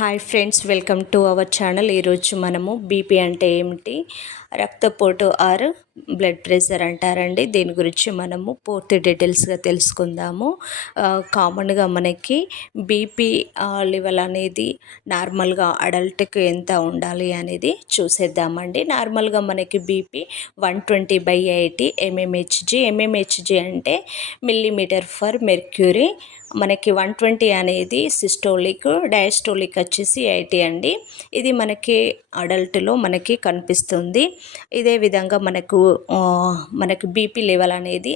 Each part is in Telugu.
Hi friends welcome to our channel ఈరోజు మనము బీపీ అంటే ఏమిటి? రక్తపోటు ఆర్ బ్లడ్ ప్రెషర్ అంటారండి. దీని గురించి మనము పూర్తి డీటెయిల్స్గా తెలుసుకుందాము. కామన్గా మనకి బీపీ లెవెల్ అనేది నార్మల్గా అడల్ట్కి ఎంత ఉండాలి అనేది చూసేద్దామండి. నార్మల్గా మనకి BP one twenty by eighty mmHg mmHg అంటే మిల్లీమీటర్ ఫర్ మెర్క్యూరీ మనకి వన్ ట్వంటీ అనేది సిస్టోలిక్ డయాస్టోలిక్ వచ్చేసి ఎయిటీ అండి. ఇది మనకి అడల్ట్లో మనకి కనిపిస్తుంది. ఇదే విధంగా మనకు మనకు బీపీ లెవెల్ అనేది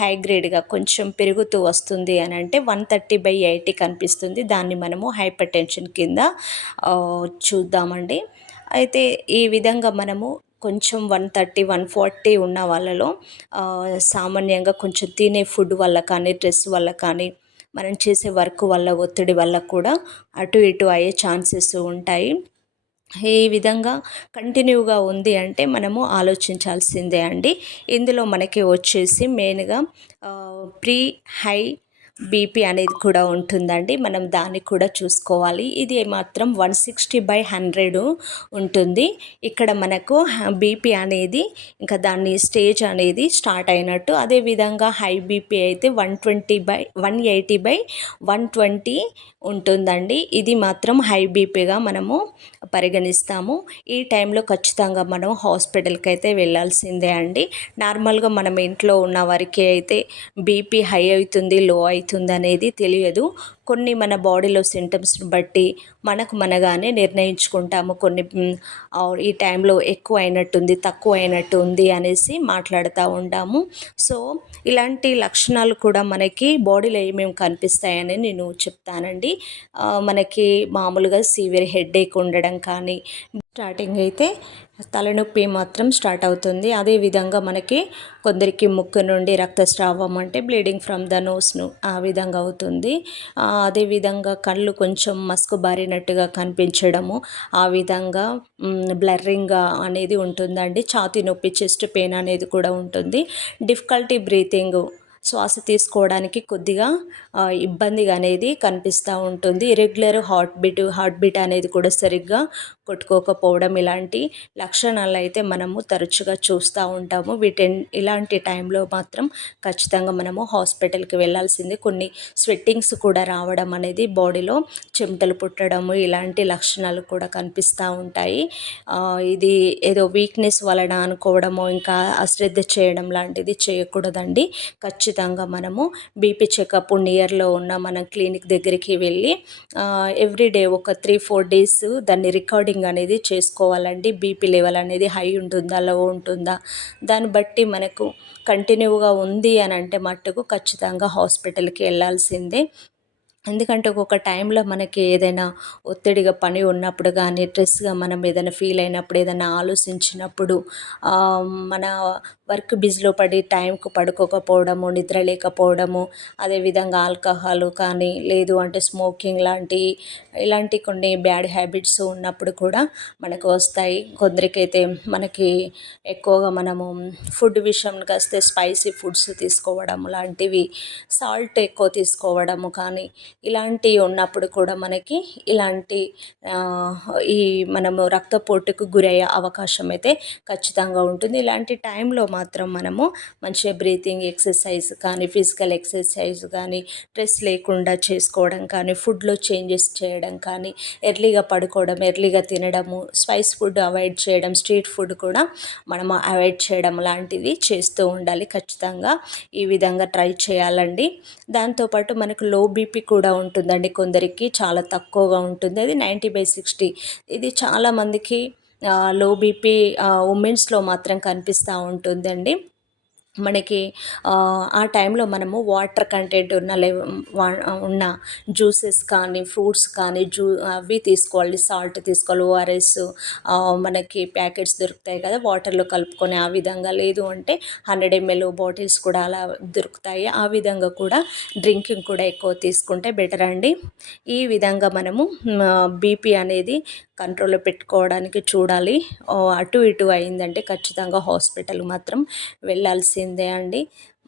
హై గ్రేడ్గా కొంచెం పెరుగుతూ వస్తుంది అని అంటే వన్ థర్టీ బై ఎయిటీ కనిపిస్తుంది. దాన్ని మనము హైపర్ టెన్షన్ కింద చూద్దామండి. అయితే ఈ విధంగా మనము కొంచెం వన్ థర్టీ వన్ ఫార్టీ ఉన్న వాళ్ళలో సామాన్యంగా కొంచెం తినే ఫుడ్ వల్ల కానీ డ్రెస్ వల్ల కానీ మనం చేసే వర్క్ వల్ల ఒత్తిడి వల్ల కూడా అటు ఇటు అయ్యే ఛాన్సెస్ ఉంటాయి. ఈ విధంగా కంటిన్యూగా ఉంది అంటే మనము ఆలోచించాల్సిందే అండి. ఇందులో మనకి వచ్చేసి మెయిన్గా ప్రీ హై బీపీ అనేది కూడా ఉంటుందండి. మనం దాన్ని కూడా చూసుకోవాలి. ఇది మాత్రం వన్ సిక్స్టీ బై హండ్రెడ్ ఉంటుంది. ఇక్కడ మనకు బీపీ అనేది ఇంకా దాన్ని స్టేజ్ అనేది స్టార్ట్ అయినట్టు. అదేవిధంగా హై బీపీ అయితే one twenty by one eighty by one twenty ఉంటుందండి. ఇది మాత్రం హై బీపీగా మనము పరిగణిస్తాము. ఈ టైంలో ఖచ్చితంగా మనం హాస్పిటల్కి అయితే వెళ్ళాల్సిందే అండి. నార్మల్గా మనం ఇంట్లో ఉన్న వారికి అయితే బీపీ హై అవుతుంది లో అవుతుంది అవుతుందనేది తెలియదు. కొన్ని మన బాడీలో సింటమ్స్ని బట్టి మనకు మనగానే నిర్ణయించుకుంటాము. కొన్ని ఈ టైంలో ఎక్కువ అయినట్టుంది తక్కువ అయినట్టు ఉంది అనేసి మాట్లాడుతూ ఉంటాము. సో ఇలాంటి లక్షణాలు కూడా మనకి బాడీలో ఏమేమి కనిపిస్తాయని నేను చెప్తానండి. మనకి మామూలుగా సీవియర్ హెడేక్ ఉండడం కానీ స్టార్టింగ్ అయితే తలనొప్పి మాత్రం స్టార్ట్ అవుతుంది. అదేవిధంగా మనకి కొందరికి ముక్కు నుండి రక్తస్రావం అంటే బ్లీడింగ్ ఫ్రమ్ ద నోస్ను ఆ విధంగా అవుతుంది. అదేవిధంగా కళ్ళు కొంచెం మస్కు బారినట్టుగా కనిపించడము ఆ విధంగా బ్లర్రింగ్ అనేది ఉంటుందండి. ఛాతీ నొప్పి చెస్ట్ పెయిన్ అనేది కూడా ఉంటుంది. డిఫికల్టీ బ్రీతింగ్ శ్వాస తీసుకోవడానికి కొద్దిగా ఇబ్బందిగా అనేది కనిపిస్తూ ఉంటుంది. Irregular heart beat heart beat అనేది కూడా సరిగ్గా కొట్టుకోకపోవడం ఇలాంటి లక్షణాలు అయితే మనము తరచుగా చూస్తూ ఉంటాము. వీటి ఇలాంటి టైంలో మాత్రం ఖచ్చితంగా మనము హాస్పిటల్కి వెళ్ళాల్సింది కొన్ని స్వెట్టింగ్స్ కూడా రావడం అనేది బాడీలో చెమటలు పుట్టడము ఇలాంటి లక్షణాలు కూడా కనిపిస్తూ ఉంటాయి. ఇది ఏదో వీక్నెస్ వలన అనుకోవడము ఇంకా అశ్రద్ధ చేయడం లాంటిది చేయకూడదండి. ఖచ్చితంగా ఖచ్చితంగా మనము బీపీ చెకప్ నియర్లో ఉన్న మన క్లినిక్ దగ్గరికి వెళ్ళి ఎవ్రీడే ఒక త్రీ ఫోర్ డేస్ దాన్ని రికార్డింగ్ అనేది చేసుకోవాలండి. బీపీ లెవెల్ అనేది హై ఉంటుందా లో ఉంటుందా? దాన్ని బట్టి మనకు కంటిన్యూగా ఉంది అని అంటే మట్టుకు ఖచ్చితంగా హాస్పిటల్కి వెళ్ళాల్సిందే. ఎందుకంటే ఒక్కొక్క టైంలో మనకి ఏదైనా ఒత్తిడిగా పని ఉన్నప్పుడు కానీ స్ట్రెస్గా మనం ఏదైనా ఫీల్ అయినప్పుడు ఏదైనా ఆలోచించినప్పుడు మన వర్క్ బిజీలో పడి టైంకు పడుకోకపోవడము నిద్ర లేకపోవడము అదేవిధంగా ఆల్కహాల్ కానీ లేదు అంటే స్మోకింగ్ లాంటి ఇలాంటి కొన్ని బ్యాడ్ హ్యాబిట్స్ ఉన్నప్పుడు కూడా మనకు వస్తాయి. కొందరికైతే మనకి ఎక్కువగా మనము ఫుడ్ విషయానికి వస్తే స్పైసీ ఫుడ్స్ తీసుకోవడం లాంటివి సాల్ట్ ఎక్కువ తీసుకోవడము కానీ ఇలాంటివి ఉన్నప్పుడు కూడా మనకి ఇలాంటి ఈ మనము రక్తపోటుకు గురయ్యే అవకాశం అయితే ఖచ్చితంగా ఉంటుంది. ఇలాంటి టైంలో మాత్రం మనము మంచిగా బ్రీతింగ్ ఎక్సర్సైజ్ కానీ ఫిజికల్ ఎక్సర్సైజ్ కానీ స్ట్రెస్ లేకుండా చేసుకోవడం కానీ ఫుడ్లో చేంజెస్ చేయడం కానీ ఎర్లీగా పడుకోవడం ఎర్లీగా తినడము స్పైస్ ఫుడ్ అవాయిడ్ చేయడం స్ట్రీట్ ఫుడ్ కూడా మనం అవాయిడ్ చేయడం లాంటివి చేస్తూ ఉండాలి ఖచ్చితంగా. ఈ విధంగా ట్రై చేయాలండి. దాంతోపాటు మనకు లో బీపీ కూడా ఉంటుందండి కొందరికి చాలా తక్కువగా ఉంటుంది. అది నైంటీ బై సిక్స్టీ ఇది చాలామందికి లో బీపీ ఉమెన్స్లో మాత్రం కనిపిస్తూ ఉంటుందండి. మనకి ఆ టైంలో మనము వాటర్ కంటెంట్ ఉన్న ఉన్న జ్యూసెస్ కానీ ఫ్రూట్స్ కానీ జ్యూ అవి తీసుకోవాలి సాల్ట్ తీసుకోవాలి ఓఆర్ఎస్ మనకి ప్యాకెట్స్ దొరుకుతాయి కదా వాటర్లో కలుపుకొని ఆ విధంగా లేదు అంటే హండ్రెడ్ ఎంఎల్ బాటిల్స్ కూడా అలా దొరుకుతాయి. ఆ విధంగా కూడా డ్రింకింగ్ కూడా ఎక్కువ తీసుకుంటే బెటర్ అండి. ఈ విధంగా మనము బీపీ అనేది కంట్రోల్లో పెట్టుకోవడానికి చూడాలి. అటు ఇటు అయిందంటే ఖచ్చితంగా హాస్పిటల్ మాత్రం వెళ్ళాల్సి వెళ్ళాల్సిందే అండి.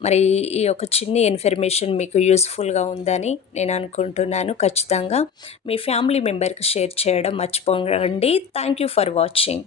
మరి ఈ యొక్క చిన్ని ఇన్ఫర్మేషన్ మీకు యూస్ఫుల్గా ఉందని నేను అనుకుంటున్నాను ఖచ్చితంగా. మీ ఫ్యామిలీ మెంబర్కి షేర్ చేయడం మర్చిపోకండి. Thank you for watching.